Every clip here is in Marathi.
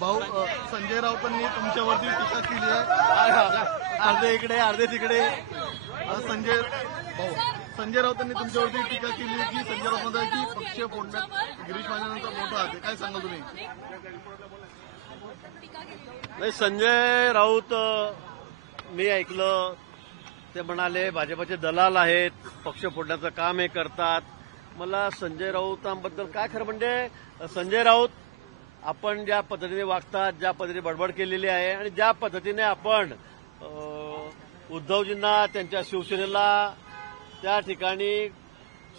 भाऊ संजय राऊतांनी तुमच्यावरती टीका केली आहे. अर्धे इकडे अर्धे तिकडे. संजय राऊतांनी तुमच्यावरती टीका केली आहे की संजय राऊत म्हणतात की पक्ष फोडण्यात गिरीश महाजनांचा मोठा हात आहे. काय सांगाल तुम्ही? नाही, संजय राऊत मी ऐकलं ते म्हणाले भाजपचे दलाल आहेत, पक्ष फोडण्याचं काम हे करतात. मला संजय राऊतांबद्दल काय खरं म्हणजे संजय राऊत आपण ज्या पद्धतीने वागतात, ज्या पद्धतीने बडबड केलेली आहे आणि ज्या पद्धतीने आपण उद्धवजींना त्यांच्या शिवसेनेला त्या ठिकाणी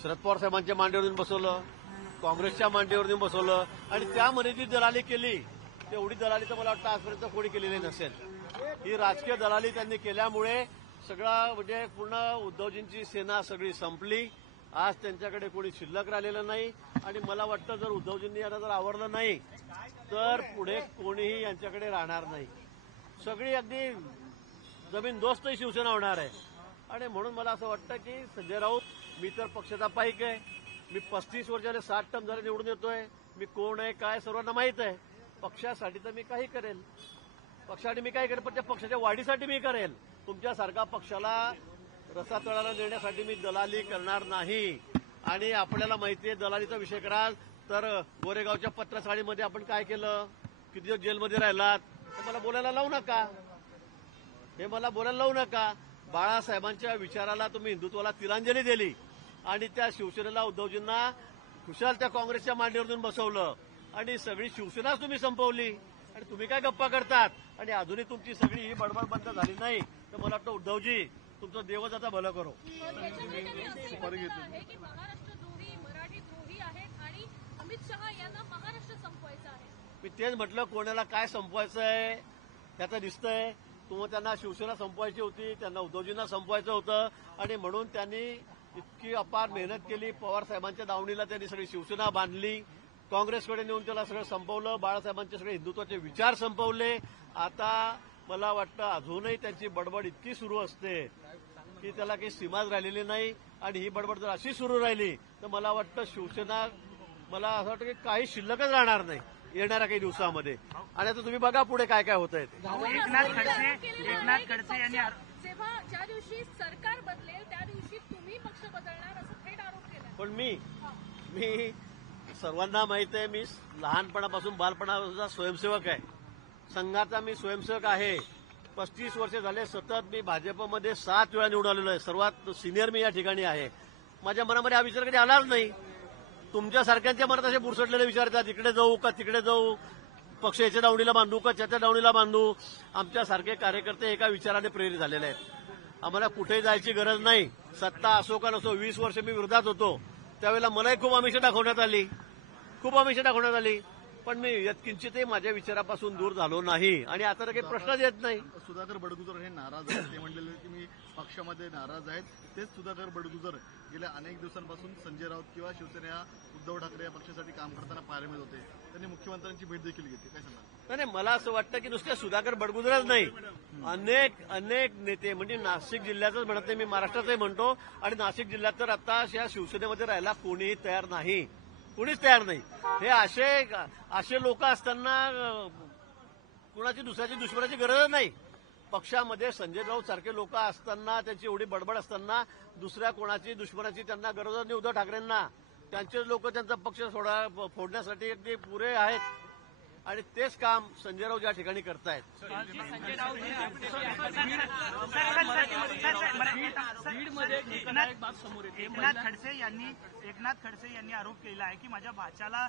शरद पवार साहेबांच्या मांडीवर येऊन बसवलं, काँग्रेसच्या मांडीवर येऊन बसवलं आणि त्यामध्ये जी दलाली केली तेवढी दलाली तर मला वाटतं आजपर्यंत कोणी केलेली नसेल. ही राजकीय दलाली त्यांनी केल्यामुळे सगळा म्हणजे पूर्ण उद्धवजींची सेना सगळी संपली. आज त्यांच्याकडे कोणी शिल्लक राहिलेलं नाही आणि मला वाटतं जर उद्धवजींनी यांना जर आवडलं नाही तर पुढे कोणीही यांच्याकडे राहणार नाही. सगळी अगदी जमीनदोस्त शिवसेना होणार आहे आणि म्हणून मला असं वाटतं की संजय राऊत, मी तर पक्षाचा पाईक आहे, मी 35 वर्षाने 60 टर्म झाले निवडून येतोय, मी कोण आहे काय सर्वांना माहित आहे. पक्षासाठी तर मी काही करेल, पक्षासाठी मी काही करेल, पण त्या पक्षाच्या वाढीसाठी मी करेल. तुमच्यासारखा पक्षाला रसातळाला नेण्यासाठी मी दलाली करणार नाही. आणि आपल्याला माहिती आहे दलालीचा विषय कराल तर गोरेगावच्या पत्रसाळीमध्ये आपण काय केलं, किती दिवस जेलमध्ये राहिलात, हे मला बोलायला लावू नका, हे मला बोलायला लावू नका. बाळासाहेबांच्या विचाराला तुम्ही हिंदुत्वाला तिलांजली दिली आणि त्या शिवसेनेला उद्धवजींना खुशाल त्या काँग्रेसच्या मांडीवर देऊन बसवलं आणि सगळी शिवसेनाच तुम्ही संपवली आणि तुम्ही काय गप्पा करतात. आणि अजूनही तुमची सगळी ही बडबड बंद झाली नाही तर मला वाटतं उद्धवजी तुमचं देवच आता भलं करो. मी तेच म्हटलं, कोणाला काय संपवायचं आहे त्याचं दिसतंय. तुम्ही त्यांना शिवसेना संपवायची होती, त्यांना उद्धवजींना संपवायचं होतं आणि म्हणून त्यांनी इतकी अपार मेहनत केली. पवार साहेबांच्या दावणीला त्यांनी सगळी शिवसेना बांधली, काँग्रेसकडे नेऊन त्याला सगळं संपवलं, बाळासाहेबांचे सगळे हिंदुत्वाचे विचार संपवले. आता मला वाटतं अजूनही त्यांची बडबड इतकी सुरू असते की त्याला काही सीमाच राहिलेली नाही आणि ही बडबड जर अशी सुरू राहिली तर मला वाटतं शिवसेना, मला असं वाटतं की काही शिल्लकच राहणार नाही येणाऱ्या काही दिवसामध्ये. आणि आता तुम्ही बघा पुढे काय काय होत आहे. एकनाथ खडसे यांनी जेव्हा ज्या दिवशी सरकार बदलेल त्या दिवशी तुम्ही पक्ष बदलणार असं थेट आरोप केला. पण मी सर्वांना माहित आहे, मी लहानपणापासून बालपणापासून स्वयंसेवक आहे, संघाचा मी स्वयंसेवक आहे. 35 वर्ष झाले सतत मी भाजपमध्ये 7 वेळा निवडून आलेलो आहे, सर्वात सिनियर मी या ठिकाणी आहे. माझ्या मनामध्ये हा विचार कधी आलाच नाही. तुमच्यासारख्यांच्या मनात असे बुरसटलेले विचारतात, इकडे जाऊ का तिकडे जाऊ, पक्ष याच्या दावणीला बांधू का त्याच्या दावणीला बांधू. आमच्यासारखे कार्यकर्ते एका विचाराने प्रेरित झालेले आहेत. आम्हाला कुठेही जायची गरज नाही. सत्ता असो का नसो, 20 वर्ष मी विरोधात होतो त्यावेळेला मलाही खूप आमिषं दाखवण्यात आली, पण मी यत्किंचितही माझ्या विचारापासून दूर झालो नाही आणि आता तर काही प्रश्नच येत नाही. सुधाकर बडगुजर हे नाराज आहेत, ते म्हणलेले की मी पक्षामध्ये नाराज आहेत. तेच सुधाकर बडगुजर गेल्या अनेक दिवसांपासून संजय राऊत किंवा शिवसेना उद्धव ठाकरे या पक्षासाठी काम करताना पाहायला मिळत होते. त्यांनी मुख्यमंत्र्यांची भेट देखील घेतली. काय सांगा? नाही, मला असं वाटतं की नुसत्या सुधाकर बडगुजरच नाही, अनेक नेते म्हणजे नाशिक जिल्ह्यातच म्हणत नाही, मी महाराष्ट्राचंही म्हणतो. आणि नाशिक जिल्ह्यात तर आता या शिवसेनेमध्ये राहायला कोणीही तयार नाही, कोणीच तयार नाही. हे असे लोक असताना कुणाची दुसऱ्याची दुश्मनाची गरज नाही. पक्षामध्ये संजय राऊत सारखे लोक असताना, त्यांची एवढी बडबड असताना दुसऱ्या कोणाची दुश्मनाची त्यांना गरज नाही. उद्धव ठाकरेंना त्यांचे लोक त्यांचा पक्ष फोडण्यासाठी अगदी पुरे आहेत आणि तेच काम संजय राऊत या ठिकाणी करतायत. एकनाथ खडसे यांनी आरोप केला आहे की माझ्या भाच्याला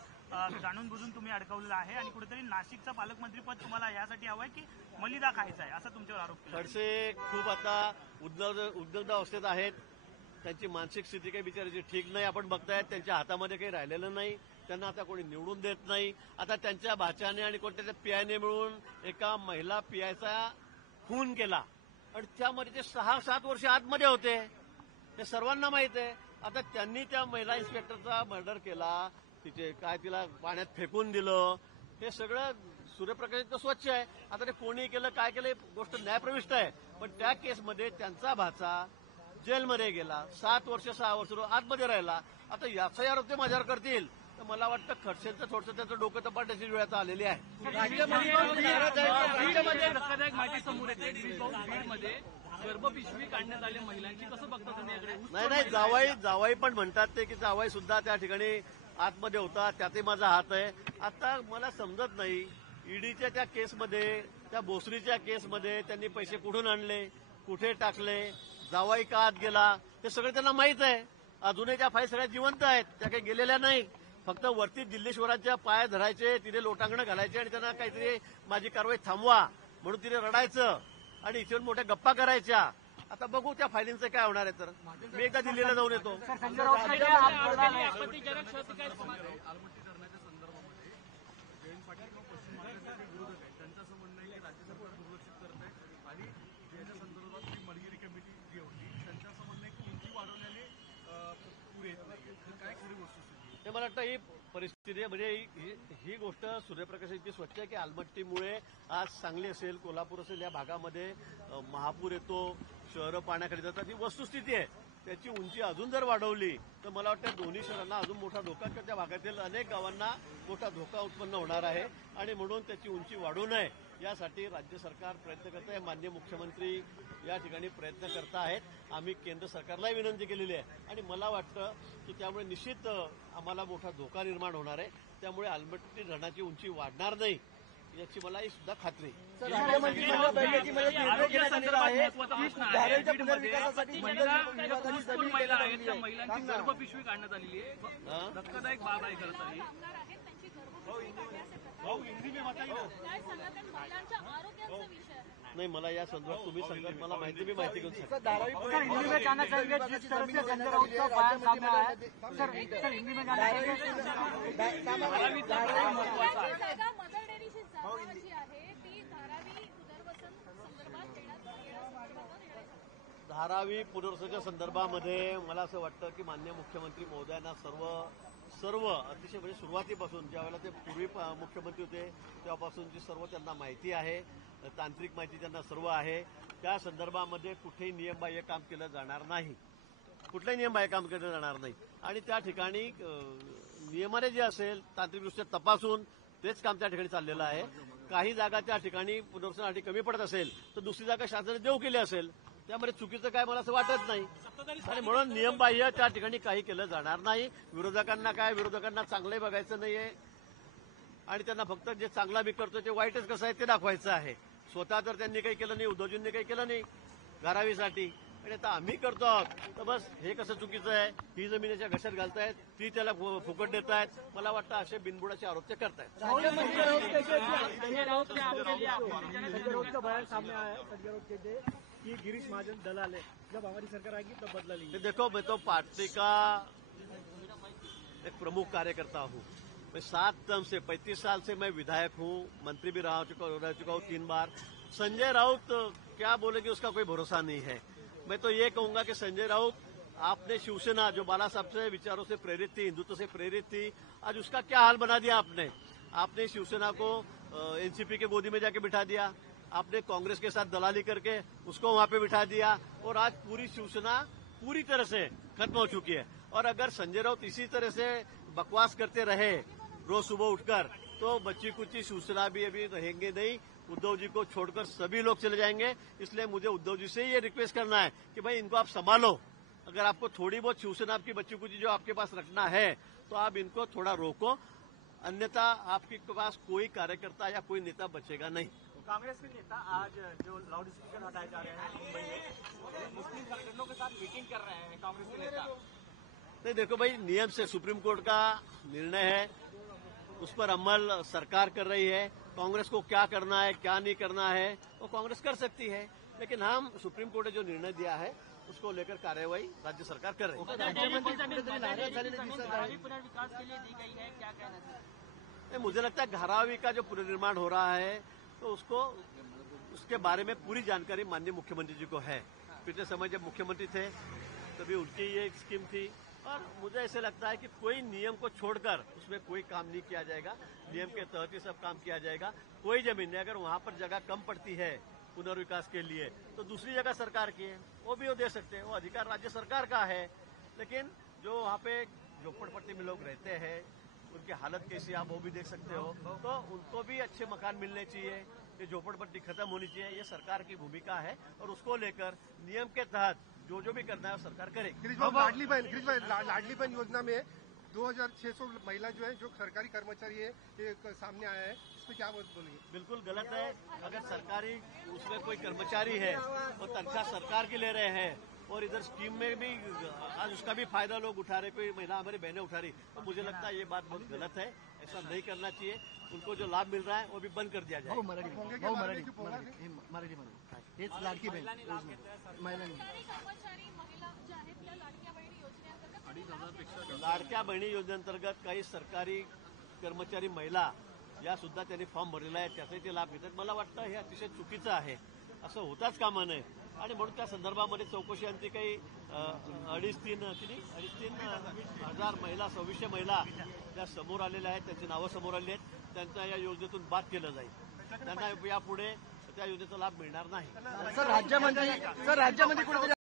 जाणून बुजून तुम्ही अडकवलेलं आहे आणि कुठेतरी नाशिकचं पालकमंत्रीपद तुम्हाला यासाठी हवंय की मलिदा खायचा आहे, असा तुमच्यावर आरोप केला. खडसे खूप आता उद्दग्ध अवस्थेत आहेत. त्यांची मानसिक स्थिती काही बिचारायची ठीक नाही. आपण बघतायत त्यांच्या हातामध्ये काही राहिलेलं नाही, त्यांना आता कोणी निवडून देत नाही. आता त्यांच्या भाच्याने आणि कोणत्या पीआयने मिळून एका महिला पीआयचा खून केला आणि त्यामध्ये ते 6-7 वर्ष आतमध्ये होते, हे सर्वांना माहित आहे. आता त्यांनी त्या महिला इन्स्पेक्टरचा मर्डर केला, तिला पाण्यात फेकून दिलं, हे सगळं सूर्यप्रकाशित स्वच्छ आहे. आता ते कोणी केलं काय केलं गोष्ट न्यायप्रविष्ट आहे. पण त्या केसमध्ये त्यांचा भाचा जेलमध्ये गेला, 7 वर्ष 6 वर्ष आतमध्ये राहिला. आता याचाही आरोप ते माझ्यावर करतील तर मला वाटतं खडसेंचं थोडंसं त्याचं डोकं तपासण्याची वेळ आता आलेली आहे. धक्कादायक माहिती समोर येते बीडमध्ये गर्भपिशवी काढण्यात आली महिलांची, कसं बघता तुम्ही याकडे? नाही जावाई पण म्हणतात ते की जावाई सुद्धा त्या ठिकाणी आतमध्ये होता, त्यातही माझा हात आहे. आता मला समजत नाही ईडीच्या त्या केसमध्ये, त्या भोसरीच्या केसमध्ये त्यांनी पैसे कुठून आणले, कुठे टाकले, जावाई का आत गेला, ते सगळं त्यांना माहीत आहे. अजूनही त्या फाईल सगळ्या जिवंत आहेत, त्या काही गेलेल्या नाही. फक्त वरती दिल्लीश्वरांच्या पाया धरायचे, तिथे लोटांगणं घालायचे आणि त्यांना काहीतरी माझी कारवाई थांबवा म्हणून तिथे रडायचं आणि इथे मोठ्या गप्पा करायच्या. आता बघू त्या फायलिंगचं काय होणार आहे. तर मी एकदा दिल्लीला जाऊन येतो. आपत्तिजनक शर्ती काय आलमट्टी धरणाच्या संदर्भामध्ये जयंत पाटील किंवा पश्चिम महाराष्ट्राचे विरोधक आहेत त्यांचं असं म्हणणं आहे की राज्य सरकार दुर्लक्षित करत आहे आणि ज्याच्या संदर्भात जी मडगिरी कमिटी जी होती त्यांचं असं म्हणणं आहे की उंची वाढवल्याने पूर येत नाही. काय खरी वस्तुस्थिती आहे? हे मला वाटतं ही परिस्थिती आहे. म्हणजे ही गोष्ट सूर्यप्रकाश इतकी स्वच्छ आहे की आलमट्टीमुळे आज सांगली असेल, कोल्हापूर असेल या भागामध्ये महापूर येतो, शहरं पाण्याखाली जातात. ही वस्तुस्थिती आहे. त्याची उंची अजून जर वाढवली तर मला वाटतं दोन्ही शहरांना अजून मोठा धोका किंवा त्या भागातील अनेक गावांना मोठा धोका उत्पन्न होणार आहे आणि म्हणून त्याची उंची वाढू नये यासाठी राज्य सरकार प्रयत्न करत आहे. माननीय मुख्यमंत्री या ठिकाणी प्रयत्न करत आहेत. आम्ही केंद्र सरकारलाही विनंती केलेली आहे आणि मला वाटतं की त्यामुळे निश्चित आम्हाला मोठा धोका निर्माण होणार आहे. त्यामुळे आलमट्टी धरणाची उंची वाढणार नाही याची मला ही सुद्धा खात्री आहे. आरोग्य संदर्भात महत्वाचा प्रश्न आहे. बीडमध्ये महिला आहेत, त्या महिलांची गर्भपिशवी काढण्यात आलेली आहे. धक्कादायक बाब आहे खरं तर ही. कामगार आहेत त्यांची गर्भपिशवी काढण्याचे प्रकार काय सांगा, कारण महिलांच्या आरोग्याचा विषय आहे. नाही मला या संदर्भात तुम्ही सांगा, मला माहिती घेऊन सांगा. हिंदी में जाना चाहिए जिस तरह से संजय राउत का बयान सामने आया है सर हिंदी में जाना चाहिए. जी जागा मदर डेअरीची जागा जी आहे ती धारावी पुनर्वसन संदर्भात देण्यात धारावी पुनर्वसनाच्या संदर्भामध्ये मला असं वाटतं की माननीय मुख्यमंत्री महोदयांना सर्व अतिशय म्हणजे सुरुवातीपासून ज्यावेळेला ते पूर्वी मुख्यमंत्री होते तेव्हापासूनची सर्व त्यांना माहिती आहे, तांत्रिक माहिती त्यांना सर्व आहे. त्या संदर्भामध्ये कुठेही नियमबाह्य काम केलं जाणार नाही, कुठलंही नियमबाह्य काम केलं जाणार नाही आणि त्या ठिकाणी नियमाने जे असेल तांत्रिकदृष्ट्या तपासून तेच काम त्या ठिकाणी चाललेलं आहे. काही जागा त्या ठिकाणी पुनर्वसनासाठी कमी पडत असेल तर दुसरी जागा शासनाने देऊ केली असेल, त्यामध्ये चुकीचं काय मला असं वाटत नाही आणि म्हणून नियमबाह्य त्या ठिकाणी काही केलं जाणार नाही. विरोधकांना चांगलंही बघायचं नाहीये आणि त्यांना फक्त जे चांगला मी करतो ते वाईटच कसं आहे ते दाखवायचं आहे. स्वतः तर त्यांनी काही केलं नाही, उद्धवजींनी काही केलं नाही धारावीसाठी आणि आता आम्ही करतो आहोत. तर बस हे कसं चुकीचं आहे, ही जमिनीच्या घशात घालतायत, ती त्याला फुकट देत आहेत. मला वाटतं असे बिनबुडाचे आरोप ते करतायत. संजय राउत का बयान सामने आया है, संजय राउत कहते हैं कि गिरीश महाजन दलाल है, जब हमारी सरकार आएगी तब बदला लेंगे. देखो मैं तो पार्टी का एक प्रमुख कार्यकर्ता हूँ. मैं 7 टर्म से 35 साल से मैं विधायक हूँ, मंत्री भी रह चुका हूँ 3 बार. संजय राउत क्या बोलेंगे उसका कोई भरोसा नहीं है. मैं तो ये कहूंगा कि संजय राउत, आपने शिवसेना जो बाला साहब से विचारों से प्रेरित थी, हिंदुत्व से प्रेरित थी, आज उसका क्या हाल बना दिया आपने शिवसेना को एनसीपी के गोदी में जाके बिठा दिया, आपने कांग्रेस के साथ दलाली करके उसको वहां पे बिठा दिया और आज पूरी शिवसेना पूरी तरह से खत्म हो चुकी है. और अगर संजय राउत इसी तरह से बकवास करते रहे रोज सुबह उठकर तो बच्ची कुची शिवसेना भी अभी रहेंगे नहीं. उद्धव जी को छोड़कर सभी लोग चले जाएंगे. इसलिए मुझे उद्धव जी से ये रिक्वेस्ट करना है कि भाई इनको आप संभालो. अगर आपको थोड़ी बहुत शिवसेना आपकी बच्ची कुची जो आपके पास रखना है तो आप इनको थोड़ा रोको, अन्यथा आपके पास कोई कार्यकर्ता या कोई नेता बचेगा नहीं. कांग्रेस के नेता आज जो लाउड स्पीकर हटाए जा रहे हैं मुंबई में, मुस्लिम संगठनों के साथ मीटिंग कर रहे हैं कांग्रेस के नेता. नहीं देखो भाई, नियम से सुप्रीम कोर्ट का निर्णय है, उस पर अमल सरकार कर रही है. कांग्रेस को क्या करना है क्या नहीं करना है वो कांग्रेस कर सकती है, लेकिन हम सुप्रीम कोर्ट ने जो निर्णय दिया है उसको लेकर कार्यवाही राज्य सरकार कर रही है. पुनर्विकास के लिए दी गई है, क्या कहना चाहिए? मुझे लगता है धारावी का जो पुनर्निर्माण हो रहा है तो उसके बारे में पूरी जानकारी माननीय मुख्यमंत्री जी को है. पिछले समय जब मुख्यमंत्री थे तभी उनकी ये स्कीम थी और मुझे ऐसे लगता है कि कोई नियम को छोड़कर उसमें कोई काम नहीं किया जाएगा. नियम के तहत ही सब काम किया जाएगा. कोई जमीन नहीं, अगर वहां पर जगह कम पड़ती है पुनर्विकास के लिए तो दूसरी जगह सरकार की है, वो भी वो दे सकते हैं, वो अधिकार राज्य सरकार का है. लेकिन जो वहां पे झोपड़पट्टी में लोग रहते हैं उनकी हालत कैसी है आप वो भी देख सकते हो। तो उनको भी अच्छे मकान मिलने चाहिए, ये झोपड़पट्टी खत्म होनी चाहिए, ये सरकार की भूमिका है और उसको लेकर नियम के तहत जो भी करना है वो सरकार करेगी। गिरीश भाई, लाडली बहन योजना में 2600 महिला जो है जो सरकारी कर्मचारी है ये सामने आया है, इस पर क्या बोलेंगे? बिल्कुल गलत है। अगर सरकारी उसमें कोई कर्मचारी है तो तनख्वाह सरकार की ले रहे हैं और इधर स्कीम में भी आज उसका भी फायदा लोग उठा रहे, कोई महिला हमारी बहनें उठा रही, तो मुझे लगता है ये बात बहुत गलत है, ऐसा नहीं करना चाहिए। उनको जो लाभ मिल रहा है वो भी बंद कर दिया जाए। हेच लाडकी बहीण महिलांनी सरकारी कर्मचारी महिला ज्या आहेत त्या लाडक्या बहिणी योजनेअंतर्गत लाडक्या बहिणी योजनेअंतर्गत काही सरकारी कर्मचारी महिला या सुद्धा त्यांनी फॉर्म भरलेला आहे, त्याचे ते लाभ घेतात। मला वाटतं हे अतिशय चुकीचं आहे, असं होताच कामा नये आणि म्हणून त्या संदर्भामध्ये चौकशी अंती काही 2.5-3 हजार महिला 2600 महिला त्या समोर आलेल्या आहेत, त्यांची नावं समोर आली आहेत, त्यांचा या योजनेतून बाद केलं जाईल, त्यांना यापुढे त्या योजनेचा लाभ मिळणार नाही। सर राज्यामध्ये कुठेतरी